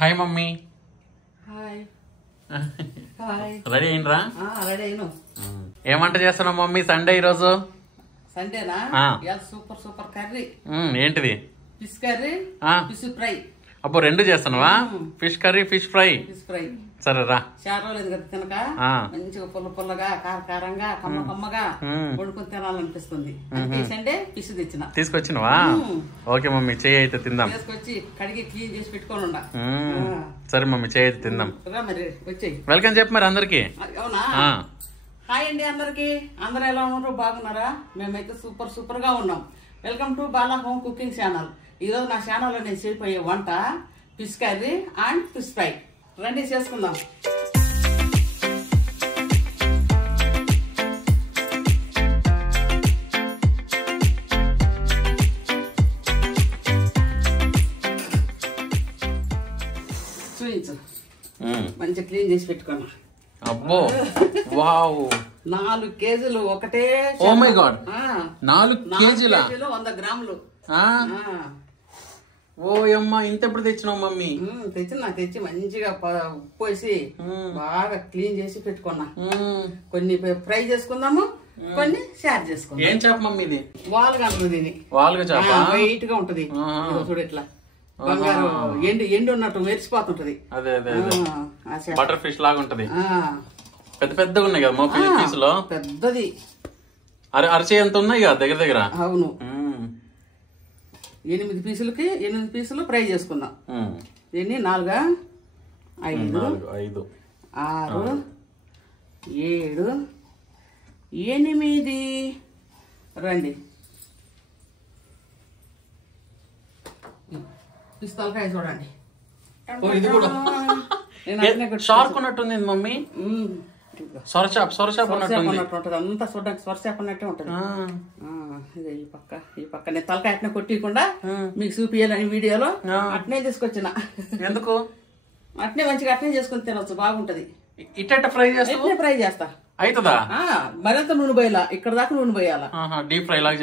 Hi mummy. Hi hi. Ready అయినరా? Ready అయిను. ఏమంట చేస్తున్నావు మమ్మీ సండే ఈరోజు? సండేనా? Super super curry. ఏంటిది? Fish curry, fish fry. అబ్బో రెండు చేస్తున్నావా? Fish curry, fish fry. Fish fry సరే రా. చాలా లేదు కదా తినక, మంచిగా పుల్ల పుల్లగా కారంగా కమ్మ కమ్మగా వండుకొని తినాలనిపిస్తుంది. సండే ఫిష్ తీసుకొచ్చినవా? ఓకే మమ్మీ, చేయి అయితే తిందాం. తీసుకొచ్చి కడిగి క్లీన్ చేసి పెట్టుకొని ఉండ. సరే మమ్మీ, చేయి అయితే తిందాం. మరి వచ్చేయి. వెల్కమ్ చెప్పు మరి అందరికి. అవునా? హాయ్ అండి అందరికి. అందరూ ఎలా ఉన్నారు? బాగున్నారా? మేమైతే సూపర్ సూపర్ గా ఉన్నాం. Welcome to Bala home cooking channel. ఈరోజు నా ఛానల్లో నేను చేయబోయే వంట fish curry and fish fry. రండి చేసుకుందాం. చూయించు. మంచిగా క్లీన్ చేసి పెట్టుకున్నా. అబ్బో వావ్, 4 కేజీలు ఒకటే. ఓ మై గాడ్, 4 కేజీల 100 గ్రాములు. ఓ అమ్మా, ఇంత ఎప్పుడు తెచ్చినావు మమ్మీ? తెచ్చి మంచిగా ఉప్పు వేసి బాగా క్లీన్ చేసి పెట్టుకున్నా. కొన్ని ఫ్రై చేసుకుందాము, కొన్ని షేర్ చేసుకుందాం. ఏం చేప మమ్మీ ఇది? వాలుగా ఉంటుంది. దీని వాలుగా చేప వైట్ గా ఉంటది. చూడు ఇట్లా బంగారు ఎండి ఉన్నట్టు మెరిసిపోతుంటది. అదే అదే బటర్ ఫిష్ లాగా ఉంటది. పెద్ద పెద్దగా ఉన్నాయి కదా మోపి పీసులో. పెద్దది అరచే ఎంత ఉన్నాయి కదా దగ్గర దగ్గర. అవును. 8 పీసులకి 8 పీసులు ఫ్రై చేసుకుందాం. దీన్ని 4, 5, 6, 7, 8. రండి. పిస్తలకాయ చూడండి. షార్క్ ఉన్నట్టుంది మమ్మీ. సొరచాప ఉన్నట్టు అంతా చూడడానికి సొరచాప ఉన్నట్టే ఉంటది. ఈ పక్క నేను తలకాయ అట్నే కొట్టికుండా మీకు చూపియాలని వీడియోలో అట్నే తీసుకొచ్చిన. ఎందుకు? అట్నే మంచిగా అట్నే చేసుకుని తినొచ్చు, బాగుంటది. ఇట్ట ఫ్రై చేస్తా. ఫ్రై చేస్తా. అవుతుందా? మరింత నూనె పోయాలా, ఇక్కడ దాకా నూనె పోయాలా. డీప్ ఫ్రై లాగా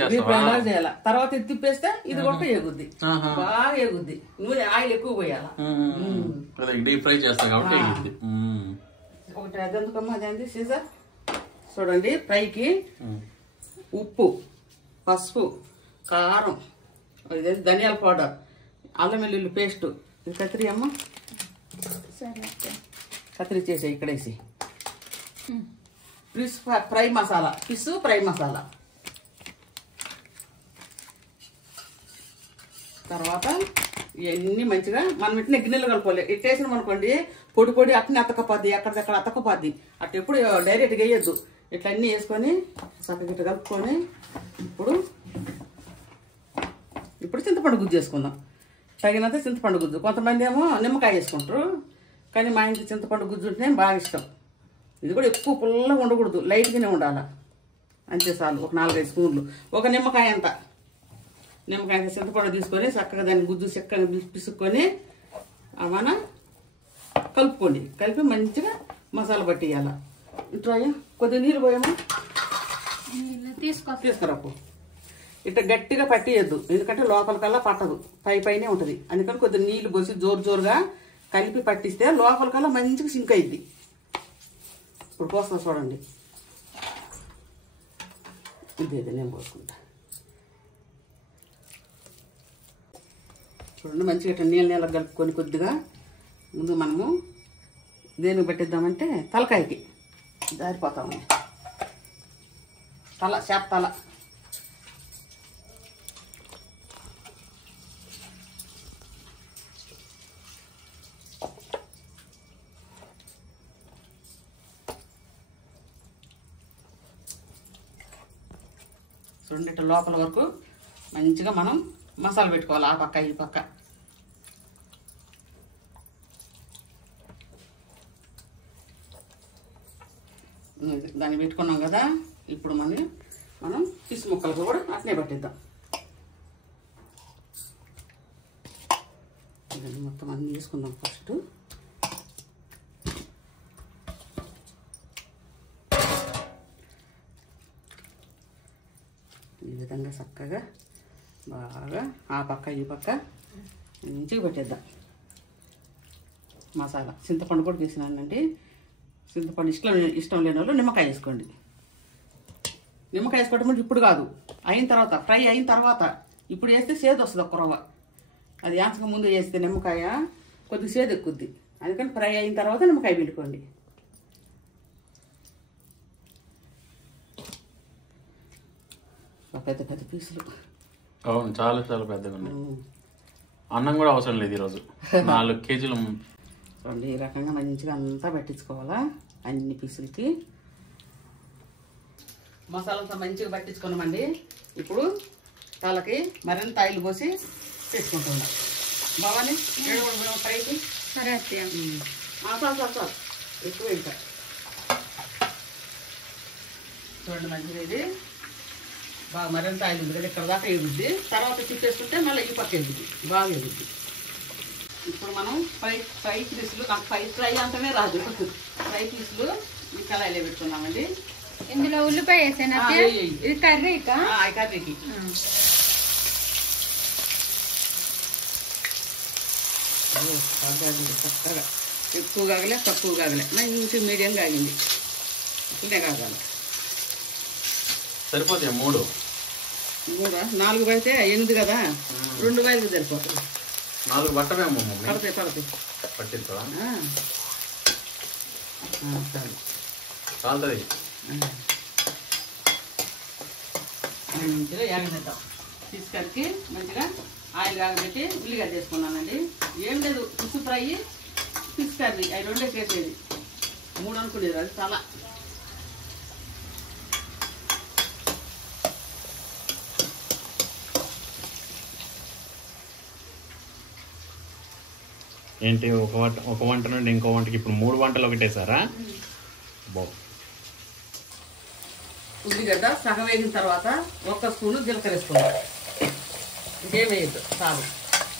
చేయాలా. తర్వాత ఇది తిప్పేస్తే ఇది కూడా ఎగుద్ది, బాగా ఎగుద్ది. నూనె ఆయిల్ ఎక్కువ పోయాలా. డీప్ ఫ్రై చేస్తా కాబట్టి. ఒకటి అదెందుకమ్మా, అదేంది సీజర్ చూడండి. ఫ్రైకి ఉప్పు, పసుపు, కారం, ధనియాల పౌడర్, అల్లం వెల్లుల్లి పేస్ట్. ఇది కత్తిరి అమ్మ, కత్తిరి చేసే ఇక్కడేసి. Fish fry masala, fish fry masala. తర్వాత ఇవన్నీ మంచిగా మనం ఇట్నే గిన్నెలు కలుపుకోవాలి. ఇట్టేసినాం అనుకోండి పొడి పొడి అట్నే అతకపోద్ది, ఎక్కడిదక్కడ అతకపోద్ది. అట్ట ఎప్పుడు డైరెక్ట్గా వేయద్దు. ఇట్లా అన్నీ వేసుకొని చక్కగా ఇట్లా కలుపుకొని ఇప్పుడు చింతపండు గుజ్జు వేసుకుందాం. తగినంత చింతపండు గుజ్జు. కొంతమంది ఏమో నిమ్మకాయ వేసుకుంటారు, కానీ మా ఇంటికి చింతపండు గుజ్జు ఉంటేనే బాగా ఇష్టం. ఇది కూడా ఎక్కువ పుల్లగా ఉండకూడదు, లైట్గానే ఉండాలి. అంతే చాలు. ఒక 4-5 స్పూన్లు, ఒక నిమ్మకాయ అంత. నిమ్మకాయ చింతపండు తీసుకొని చక్కగా దాన్ని గుజ్జు చక్కగా పిసుక్కొని అవన కలుపుకోండి. కలిపి మంచిగా మసాలా పట్టియాల. ఇట్లా కొద్దిగా నీళ్ళు పోయామా, తీసుకురాపు. ఇట్లా గట్టిగా పట్టియద్దు, ఎందుకంటే లోపలికల్లా పట్టదు, పైనే ఉంటుంది. అందుకని కొద్దిగా నీళ్ళు పోసి జోరుగా కలిపి పట్టిస్తే లోపలికల్లా మంచిగా సింక్ అయింది. ఇప్పుడు పోస్తా చూడండి. ఇదేదో నేను పోసుకుంటా. చూడండి మంచిగా ఇట్లా నీళ్ళ కలుపుకొని కొద్దిగా ముందు మనము దేనికి పెట్టిద్దామంటే తలకాయకి జారిపోతాము. చేప తల. చూడండి ఇట్లా లోపల వరకు మంచిగా మనం మసాలా పెట్టుకోవాలి. ఆ పక్క ఈ పక్క. దాన్ని పెట్టుకున్నాం కదా. ఇప్పుడు మనం ఫిష్ ముక్కలకు కూడా అట్నే పట్టిద్దాం. మొత్తం అన్నీ వేసుకుందాం ఫస్ట్. ఈ విధంగా చక్కగా బాగా ఆ పక్క ఈ పక్క మంచిగా పెట్టేద్దాం. మసాలా చింతపండు కూడా వేసినానండి. చింతపండు ఇష్టం లేని వాళ్ళు నిమ్మకాయ వేసుకోండి. నిమ్మకాయ వేసుకోవడం ఇప్పుడు కాదు, అయిన తర్వాత, ఫ్రై అయిన తర్వాత. ఇప్పుడు వేస్తే సేదు వస్తుంది ఒక రవ్వ. అది యాసక ముందు వేస్తే నిమ్మకాయ కొద్దిగా సేదు ఎక్కుద్ది. అందుకని ఫ్రై అయిన తర్వాత నిమ్మకాయ పిండుకోండి. పెద్ద పెద్ద పీసులు. అవును, చాలా చాలా పెద్దగా ఉన్నాయి. అన్నం కూడా అవసరం లేదు ఈరోజు. 4 కేజీలు. చూడండి, ఈ రకంగా మంచిగా అంతా పట్టించుకోవాలా అన్ని పీసులకి. మసాలాంతా మంచిగా పట్టించుకున్నామండి. ఇప్పుడు తలకి మరింత ఆయిల్ పోసి పెట్టుకుంటున్నాం. బాగానే ఫ్రైకి సరే అత్తయ్య. చాలు ఎక్కువ ఇంకా. చూడండి, మంచిగా ఇది బాగా మరింత ఆయిల్ ఉంది కదా, ఇక్కడ దాకా ఎగుద్ది. తర్వాత తిప్పేసుకుంటే మళ్ళీ ఈ పక్క ఎగుద్ది, బాగా ఎగుద్ది. ఇప్పుడు మనం ఫ్రై పీసులు, నాకు ఫ్రై అంతనే రాదు, ఫ్రై పీసులు ఈ కళాయిలో పెట్టుకున్నామండి. ఇందులో ఉల్లిపాయ వేసాను. ఇది కర్రీకా? కర్రీకి. చక్కగా ఎక్కువ కాగలే, తక్కువ కాగలే, మంచి మీడియం కాగింది. ఇట్లనే కాగాలి. సరిపోతాయి 3 4 పడితే 8 కదా, 2 బయలుకి సరిపోతుంది. 4 బట్టమేమో పడతాయి పట్టించా చాలు. చాలుతుంది. మంచిగా యాగనిద్దాం. తీసుకరికి మంచిగా ఆయిల్ కాగబెట్టి ఉల్లిగడ్డ చేసుకున్నానండి. ఏం లేదు, ఫిష్ ఫ్రై, ఫిష్ కర్రీ, అవి 2 చేసేది. 3 అనుకునేది, అది చాలా. ఏంటి, ఒక వంట నుండి ఇంకో వంటకి ఇప్పుడు 3 వంటలు ఒకటేసారా? ఉల్లిగడ్డ సగం వేగిన తర్వాత 1 స్పూను జీలకర్ర వేసుకోవాలి. ఇదేం వేయద్దు, చాలు.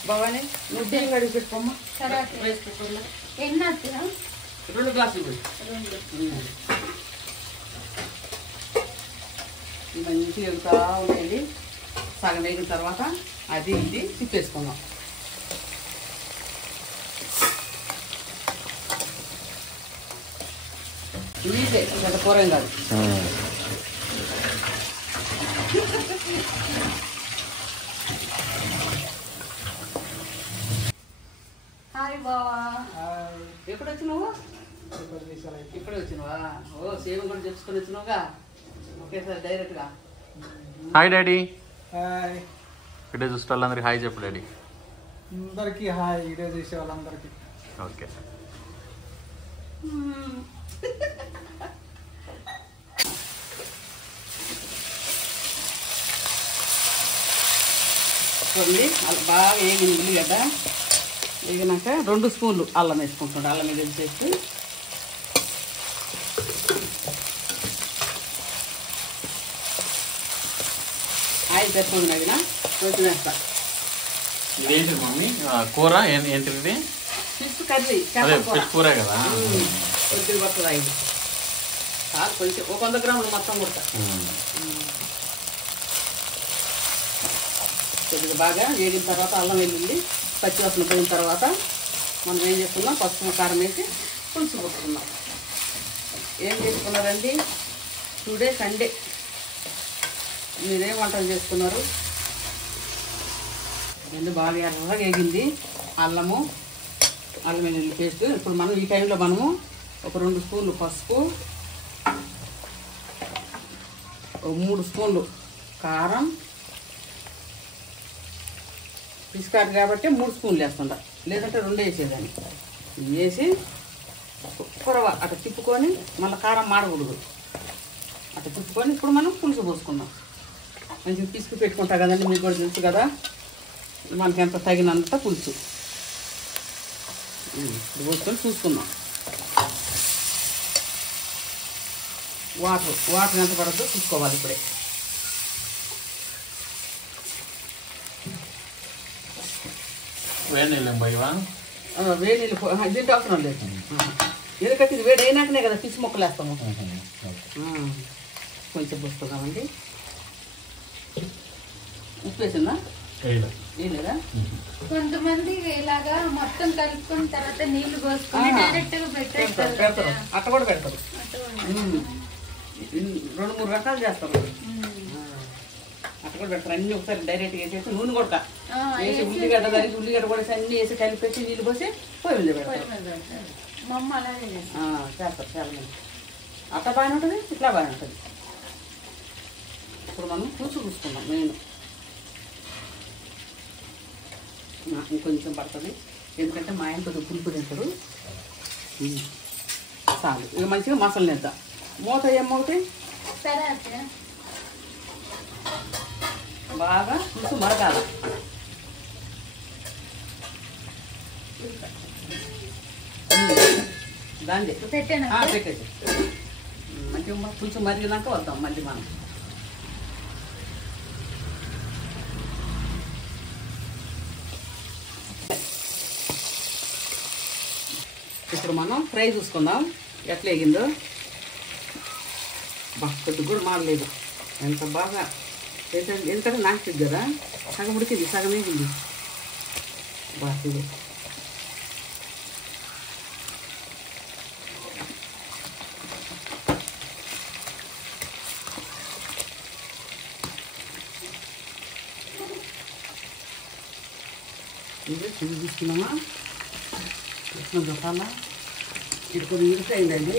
బాగానే ముద్ద కడిగి పెట్టుకోమ్మా. సరే వేసి పెట్టుకోమ్మా. ఎన్ని అత్తయ్య? 2 గ్లాసులు పోయి మంచిగా వెళ్తా ఉంటాయండి. సగం వేగిన తర్వాత అది ఇది తిప్పేసుకుందాం. నీటే గంట కూర ఏం కాదు. హాయ్ బావా. ఎప్పుడు వచ్చినావు? ఇప్పుడే వచ్చినావా? ఓ, సేమ్ కూడా చెప్పుకొని వచ్చినావుగా ఒకేసారి డైరెక్ట్గా. Hi daddy. హాయ్. వీడియో చూసే వాళ్ళందరికీ హాయ్ చెప్పు డాడీ. అందరికీ హాయ్. వీడియో చూసే వాళ్ళందరికీ ఓకే. చూడండి, అలా బాగా వేగింది ఉల్లిగడ్డ. వేగినాక 2 స్పూన్లు అల్లం వేసుకుంటుండే. అల్లం మీద వేసేసి ఆయిల్ పెట్టుకుని నగిన కొంచెం వేస్తా. ఇదేంటి మమ్మీ కూర? ఏంటిది? Fish curry. అదే ఫిష్ కూరే కదా. కొద్దిగా పడుతుంది ఆయిల్, చాలు. కొంచెం ఒక 100 గ్రాములు మొత్తం కొడతా. కొద్దిగా బాగా వేగిన తర్వాత అల్లం వెల్లుల్లి పచ్చివాసన పోయిన తర్వాత మనం ఏం చేసుకున్నాం, పసుపు కారం వేసి పులుసు పోసుకున్నాం. ఏం చేసుకున్నారండి? Today Sunday. మీరేం వంటలు చేసుకున్నారు? రెండు బాగా ఎర్రగా వేగింది అల్లం వెల్లుల్లి పేస్ట్. ఇప్పుడు మనం ఈ టైంలో మనము ఒక 2 స్పూన్లు పసుపు, 3 స్పూన్లు కారం, పిసికారు కాబట్టి 3 స్పూన్లు వేస్తుండ, లేదంటే 2 వేసేదాన్ని. వేసి కూర అట్లా తిప్పుకొని మళ్ళీ కారం మాడకూడదు, అట్లా తిప్పుకొని ఇప్పుడు మనం పులుసు పోసుకుందాం. మంచిగా పిసికి పెట్టుకుంటా కదండి, మీకు కూడా తెలుసు కదా, మనకి ఎంత తగినంత పులుసు ఇప్పుడు పోసుకొని చూసుకుందాం. వాటర్ ఎంత పడద్దో చూసుకోవాలి ఇప్పుడే. వేడి నీళ్ళు పోయివా? వేడి నీళ్ళు దీంట్లో అవసరం లేదు, ఎందుకంటే ఇది వేడి అయినాకనే కదా పిసి మొక్కలు వేస్తాము. కొంచెం పోసుకుందామండి. ఉప్పు వేసిందా? ఏం లేదా కొంతమంది ఇలాగా మొత్తం కలుపుకున్న తర్వాత నీళ్లు పోసుకొని డైరెక్ట్ గా పెడతారు పెట్టేస్తారు. అట్ట కూడా పెడతారు. 2-3 రకాలు చేస్తారు. అట్ట కూడా పెడతారు. అన్ని ఒకసారి డైరెక్ట్గా వేసేసి నూనె కొడతా వేసి ఉల్లిగడ్డ తరిగి ఉల్లిగడ్డ కూడా అన్ని వేసి కలిపేసి నీళ్ళు పోసి పొయ్యి మీద పెడతారు. మా అమ్మ అలాగే చేస్తారు చాలా మంది. అట్ట బాగానే ఉంటుంది, ఇట్లా బాగానే ఉంటుంది. ఇప్పుడు మనం పులుసు చూసుకుందాం. నేను ఇంకొంచెం పడుతుంది, ఎందుకంటే మా ఆయన కొద్దిగా పులుపు తింటారు. చాలు ఇక మంచిగా మసాలా నిద్దాం. మూత ఏమవుతాయి సరే అత్తయ్య. బాగా పులుసు మరగాలి. దాన్ని పెట్టాను పెట్టేసి మంచిగా పులుసు మరిగినాక వద్దాం మళ్ళీ మనం. ఇప్పుడు మనం ఫ్రై చూసుకుందాం ఎట్లా వేగిందో. కొద్ది కూడా మారలేదు, ఎంత బాగా వేసాను. ఎందుకంటే నాకు తిరిగి కదా సగం ఉడికింది, సగం వేగింది. బాగా ఇది తీసుకున్నామా తీసుకున్న దొకాల ఇది కొద్దిగా ఇరుకైందండి.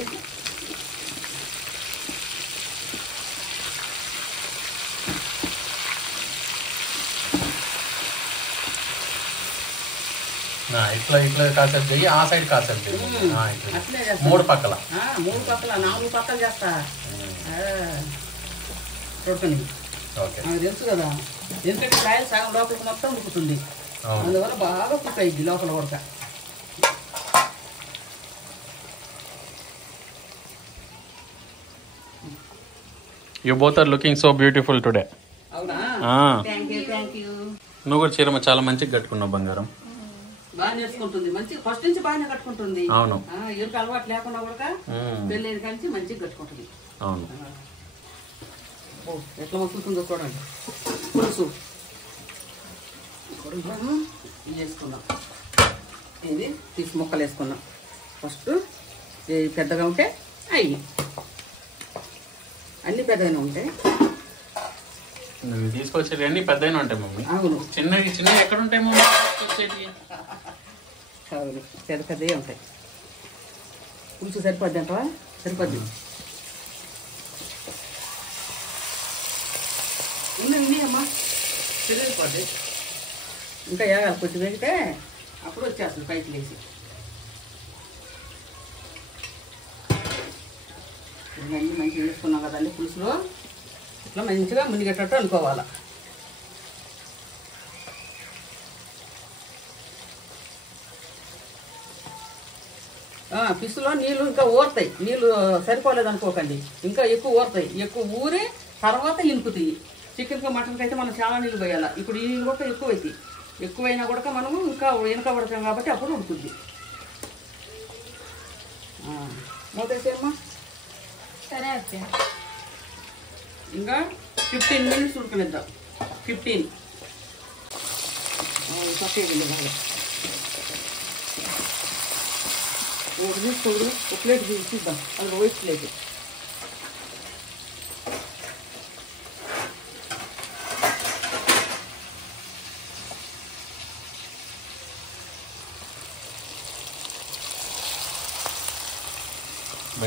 ఇట్లా ఇట్లా కాసేపు చెయ్యి, ఆ సైడ్ కాసేపు చెయ్యి. అట్లే చేస్తా. 3 పక్కల 4 పక్కలు చేస్తా. చూడకండి నాకు తెలుసు కదా, ఎందుకంటే కాయలు సగం లోపలికి మొత్తం ఉడుకుతుంది. అందువల్ల బాగా కుక్ అయ్యింది లోపల ఉడక. You both are looking so beautiful today. అవునా? Thank you. నువ్వు కూడా చీర చాలా మంచిగా కట్టుకున్నావు బంగారం. బాగా నేర్చుకుంటుంది, మంచిగా ఫస్ట్ నుంచి బాగానే కట్టుకుంటుంది. అవును, ఎవరికి అలవాటు లేకుండా కూడా పెళ్ళేది కానీ మంచిగా కట్టుకుంటుంది. అవును. ఎట్లా మసులుతుందో చూడండి. పులుసు ఇది వేసుకుందాం. ఇది తీసి ముక్కలు వేసుకున్నాం. ఫస్ట్ పెద్దగా ఉంటే అయ్యి అన్ని పెద్దగానే ఉంటాయి. నువ్వు తీసుకొచ్చేది అన్ని పెద్దగా ఉంటాయి మమ్మీ. అవును, చిన్నవి చిన్నవి ఎక్కడ ఉంటాయి మమ్మీ తీసుకొచ్చేది? అవును పెద్దగా ఉంటాయి. పులుసు సరిపోద్ది అంటవా? సరిపోద్ది. ఉన్నాయి అమ్మా, సరిపోద్ది. ఇంకా ఏగాలి కొద్ది వేగితే అప్పుడు వచ్చేస్తుంది పైకి లేచి. ఇవన్నీ మంచిగా వేసుకున్నాం కదండి పులుసులో. ఇట్లా మంచిగా మునిగేటట్టు అనుకోవాలి. పిసులో నీళ్ళు ఇంకా ఊరుతాయి. నీళ్ళు సరిపోలేదు అనుకోకండి, ఇంకా ఎక్కువ ఊరుతాయి. ఎక్కువ ఊరి తర్వాత ఇనుకుతాయి. చికెన్కి మటన్కి అయితే మనం చాలా నీళ్ళు పోయాలి. ఇప్పుడు ఈ నీళ్ళు కూడా ఎక్కువ అవుతాయి. ఎక్కువైనా కూడా మనము ఇంకా వెనకబడతాం కాబట్టి అప్పుడు ఉడుకుద్ది. మూతేసేమ్మా. సరే అత్తయ్య. ఇంకా 15 minutes ఉడకనిద్దాం. 15 తక్కువ బాగా. ఒకటి తీసుకోడు, ఒక ప్లేట్ తీద్దాం. అది వైట్ ప్లేట్.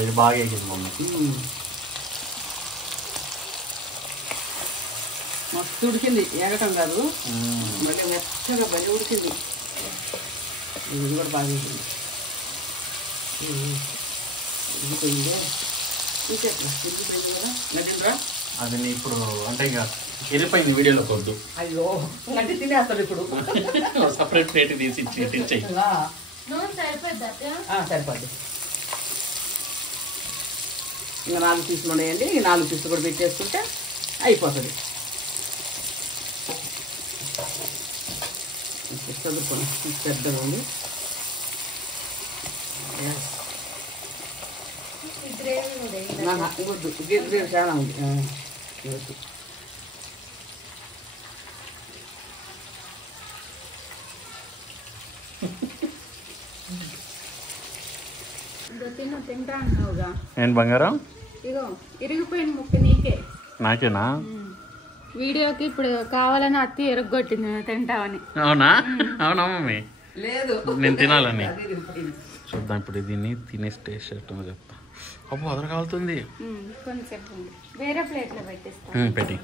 ఇది బాగా ఎగింది మమ్మీ. మస్తు ఉడికింది, ఏగటం కాదు, మళ్ళీ మెత్తగా బలి ఉడికింది. ఇది కూడా బాగా ఉడికింది. ఉడికిపోయిందే చూసేట్లా ఉడికిపోయింది కదా. నటింద్రా అది ఇప్పుడు అంటే ఇక వెళ్ళిపోయింది వీడియోలో కొద్దు. అయ్యో అంటే తినేస్తాడు ఇప్పుడు. సపరేట్ ప్లేట్ తీసి ఇచ్చేయి. సరిపోద్ది. ఇంకా 4 పీసులు ఉన్నాయండి. ఈ 4 పీసులు కూడా పెట్టేసుకుంటే అయిపోతుంది. చదువుకోండి, పెద్దగా ఉంది. వద్దు, గ్రేవీ చాలా ఉంది. వద్దు. తిను తింటా అన్నావుగా. ఏం బంగారం ఇగో ఇరిగిపోయిన ముక్క నీకే. నాకేనా? వీడియోకి ఇప్పుడు కావాలని అత్తి ఎరగొట్టింది తింటావని. అవునా? అవునా మమ్మీ? లేదు నేను తినాలని. అది ఇరిగిపోయింది. చూద్దాం ఇప్పుడు దీన్ని తినేసి టేస్ట్ ఎట్టుందో చెప్తా. అబ్బో అదర కాలుతుంది. కొంచెంసేపు ఉంది, వేరే ప్లేట్లో పెట్టిస్తా. పెట్టి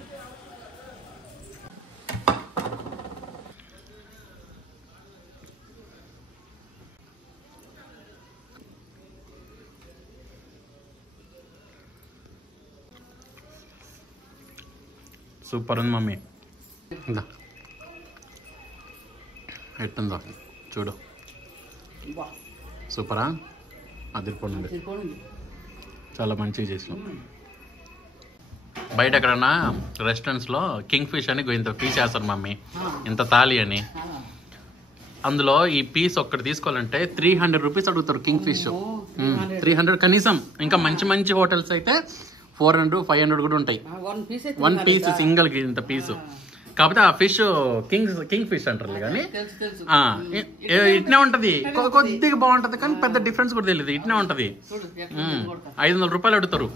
సూపర్ ఉంది మమ్మీ. ఎట్టుందో చూడు. వా, సూపరా? అదిరిపోయింది. ఇరిగిపోయింది. చాలా మంచిగా చేసినాం. బయట ఎక్కడన్నా రెస్టారెంట్స్లో కింగ్ ఫిష్ అని ఇంత పీస్ వేస్తారు మమ్మీ, ఇంత తాలి అని. అందులో ఈ పీస్ ఒక్కటి తీసుకోవాలంటే 300 రూపీస్ అడుగుతారు కింగ్ ఫిష్. 300 కనీసం. ఇంకా మంచి మంచి హోటల్స్ అయితే 400, 500 కూడా ఉంటాయి. వన్ పీస్ సింగిల్ ఇంత పీసు. కాకపోతే ఆ ఫిష్ కింగ్ ఫిష్ అంటారు కానీ ఇట్నే ఉంటది. కొద్దిగా బాగుంటది కానీ పెద్ద డిఫరెన్స్ కూడా తెలియదు. ఇట్నే ఉంటది. 500 రూపాయలు అడుగుతారు.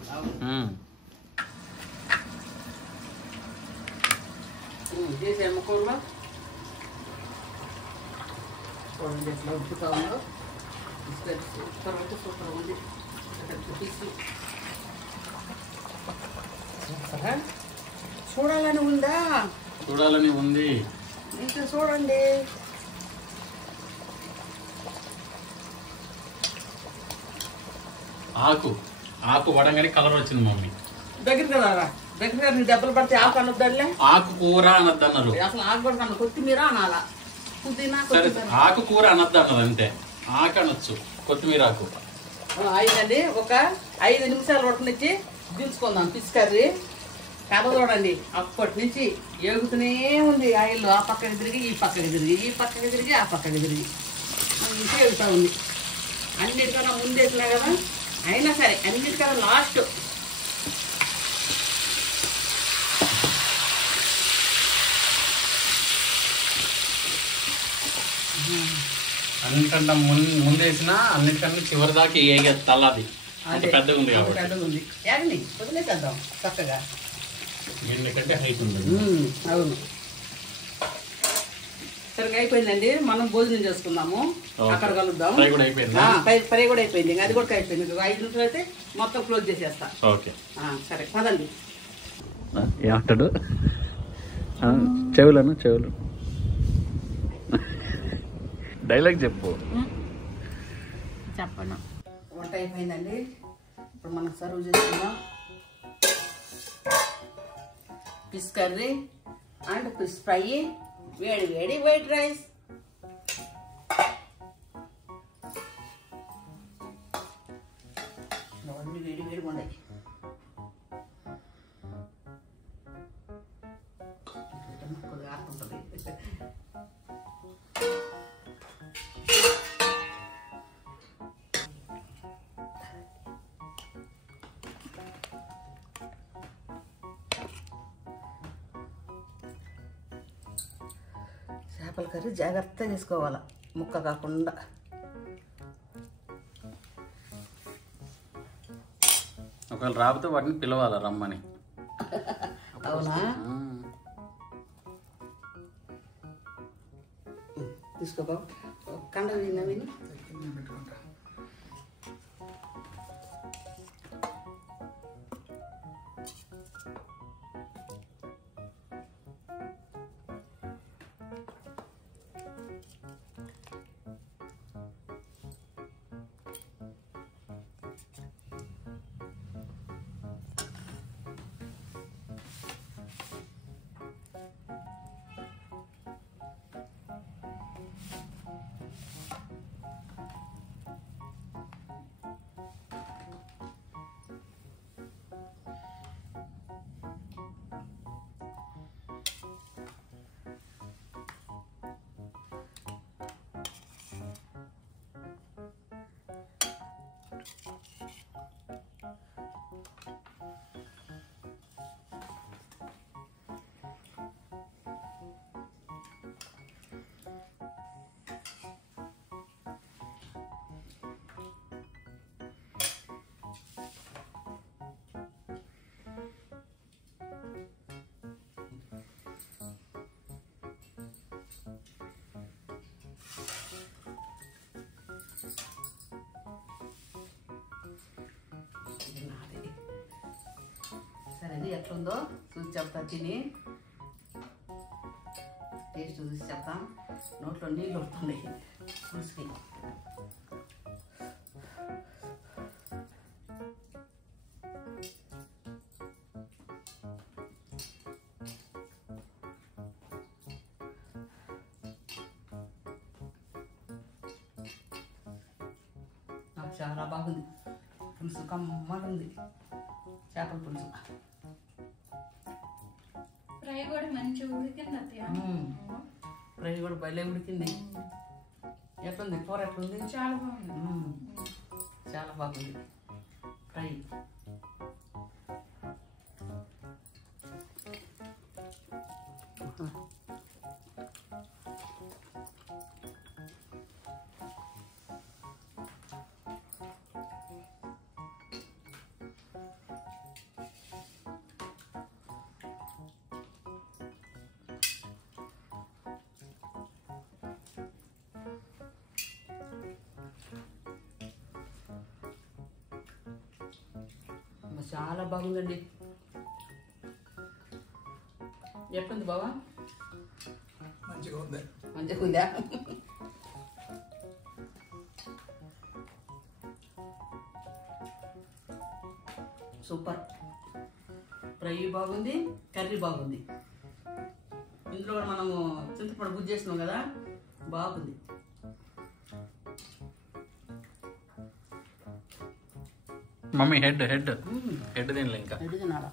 చూడాలని ఉందా? చూడాలని ఉంది. ఇంకా చూడండి. ఆకు వడంగానే కలర్ వచ్చింది మమ్మీ. దగ్గరికి రారా, దగ్గర నీ దెబ్బలు పడితే ఆకు అనొద్దాలే. ఆకుకూర అనొద్దు అన్నారు. అసలు ఆకు కూడా కన్నా కొత్తిమీర అనాలా. పుదీనా సరే ఆకుకూర అనొద్దు అన్నారు అంతే. ఆకు అనొచ్చు, కొత్తిమీర ఆకు. అయిందండి. ఒక 5 నిమిషాలు ఉడకనిచ్చి దించుకుందాం ఫిష్ కర్రీ. కథ చూడండి, అప్పటి నుంచి ఏగుతూనే ఉంది ఆయిల్. ఆ పక్కకి తిరిగి ఈ పక్కకి తిరిగి, ఈ పక్కకి తిరిగి ఆ పక్కకి తిరిగి ఇంకా ఎగుతూ ఉంది. అన్నిటికన్నా ముందేసినా కదా, అయినా సరే అన్నిటికన్నా లాస్ట్. అన్నిటికంటే ముందేసినా అన్నిటికన్నా చివరి దాకా ఏ తల్లది పెద్దగా ఉంది కాబట్టి. పెద్దగా ఉంది. యాగని వదిలేసేద్దాం చక్కగా. ఎందుకంటే హైట్ ఉంది. అవును. సరిగ్గా అయిపోయిందండి. మనం భోజనం చేసుకుందాము. అక్కడ కలుద్దాం. ఫ్రై కూడా అయిపోయింది. ఫ్రై కూడా అయిపోయింది. అది కూడా అయిపోయింది. 5 నిమిషాలు అయితే మొత్తం క్లోజ్ చేసేస్తా. ఓకే సరే పదండి. ఏమంటాడు? చెవులను డైలాగ్ చెప్పు. చెప్పను. వంట అయిపోయిందండి. ఇప్పుడు మనం సర్వ్ చేసుకుందాం. Fish curry and fish fry, వేడి వేడి వైట్ రైస్. అవన్నీ వేడి వేడి ఉన్నాయి. కొద్దిగా ఆడుతుంటుంది. చేపల కర్రీ జాగ్రత్తగా చేసుకోవాలి, ముక్క కాకుండా. ఒకవేళ రాకపోతే వాటిని పిలవాలా రమ్మని. అవునా? తీసుకోబా. కండ విన్నా విని సరే ఎట్లుందో చూసి చెప్తా, తిని టేస్ట్ చూసి చెప్తాం. నోట్లో నీళ్ళు వస్తున్నాయి చూసి. నాకు చాలా బాగుంది. పులుసు కమ్మగా ఉంది, చేపల పులుసు. ఫ్రై కూడా మంచిగా ఉడికింది అత్తయ్య. ఫ్రై కూడా భలే ఉడికింది. ఎట్లుంది కూర? ఎట్లుంది? చాలా బాగుంది. చాలా బాగుంది ఫ్రై. చాలా బాగుందండి. ఎట్లుంది బావా? మంచిగా ఉంది. మంచిగా ఉందా? సూపర్. ఫ్రై బాగుంది, కర్రీ బాగుంది. ఇందులో కూడా మనము చింతపండు గుజ్జు చేసినాం కదా, బాగుంది. మమ్మీ హెడ్ హెడ్ హెడ్ తినలే ఇంకా. ఎడు తినాలా?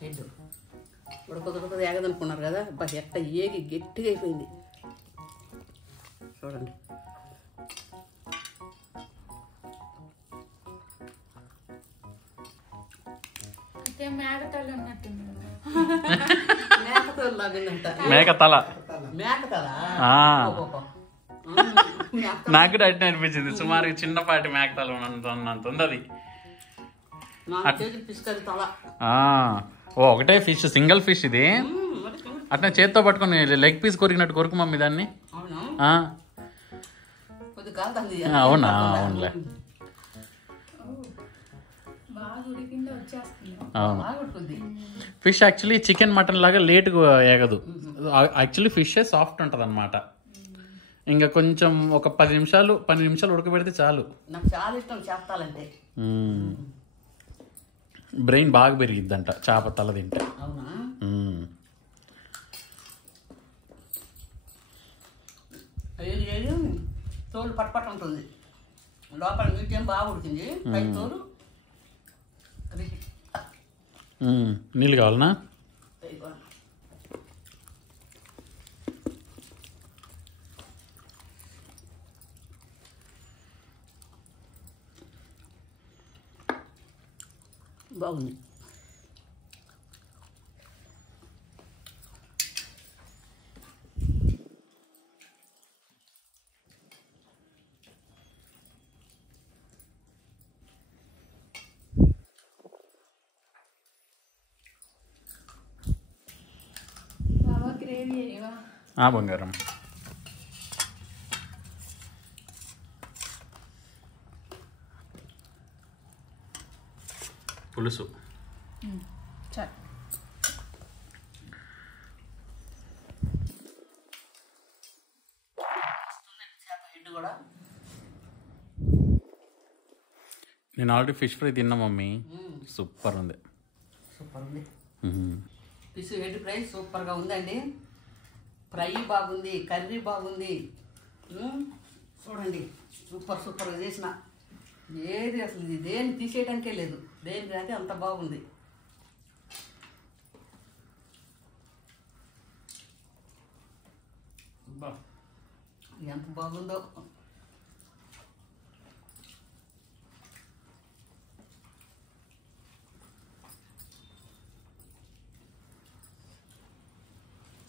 హెడ్ ఉడకదు ఏగదనుకున్నారు కదా, బస్ ఎట్ట ఏగి గట్టిగా అయిపోయింది చూడండి. అయితే మేకతలు ఉన్నట్టుంది. మేకతోలు లాగిందంట. మేక తల. మేకతలా? నాకు కూడా అట్నే అనిపించింది. సుమారు చిన్నపాటి మేక తల ఉన్నంత ఉంది అది. 4 కేజీలు ఫిష్ కర్రీ తల. ఓ ఒకటే ఫిష్, సింగిల్ ఫిష్ ఇది. అట్లా చేత్తో పట్టుకొని లెగ్ పీస్ కొరికినట్టు కొరుకు మమ్మీ దాన్ని. అవునా? కొద్ది కాలుతుంది. అవునా? అవునులే. బాగా ఉడికింది, వచ్చేస్తుంది. అవును. బాగా ఉడుకుద్ది. ఫిష్ యాక్చువల్లీ చికెన్ మటన్ లాగా లేటుగా ఏగదు. యాక్చువల్లీ ఫిష్ సాఫ్ట్ ఉంటుంది అనమాట. ఇంకా కొంచెం ఒక 12 నిమిషాలు ఉడకబెడితే చాలు. నాకు చాలా ఇష్టం చేపతాలంటే. బ్రెయిన్ బాగా పెరిగిద్దంట చేప తల తింటే. అవునా? ఏది తోలు పట్టు ఉంటుంది, లోపల మీడియం బాగా ఉడికింది, పై తోలు నీళ్ళు కావాలనా? బాగుంది. బాగా గ్రేవీ అయ్యవా? బంగారం. పులుసు చాలు. కూడా నేను ఆల్రెడీ ఫిష్ ఫ్రై తిన్నా మమ్మీ. సూపర్ ఉంది. సూపర్ ఉంది. ఫిష్ హెడ్ ఫ్రై సూపర్గా ఉందండి. ఫ్రై బాగుంది, కర్రీ బాగుంది. చూడండి సూపర్గా చేసిన. ఏది అసలు ఇది దేన్ని తీసేయడానికే లేదు, దేని అంటే అంత బాగుంది. ఎంత బాగుందో.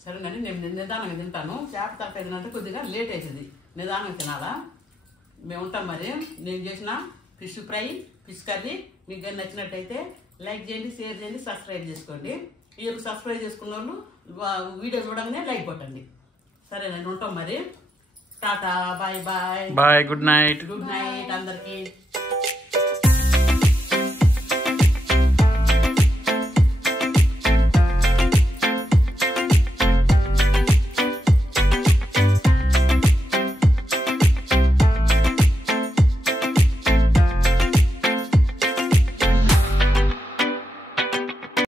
సరేనండి, నేను నిదానంగా తింటాను. చేప తరకాయ తినంటే కొద్దిగా లేట్ అవుతుంది, నిదానంగా తినాలా. మేము ఉంటాం మరి. నేను చేసిన ఫిష్ ఫ్రై, ఫిష్ కర్రీ మీకు కానీ నచ్చినట్టయితే లైక్ చేయండి, షేర్ చేయండి, సబ్స్క్రైబ్ చేసుకోండి. ఈ యొక్క సబ్స్క్రైబ్ చేసుకున్న వాళ్ళు వీడియో చూడగానే లైక్ కొట్టండి. సరేనండి, ఉంటాం మరి. Tata bye bye bye, good night. Good night అందరికి.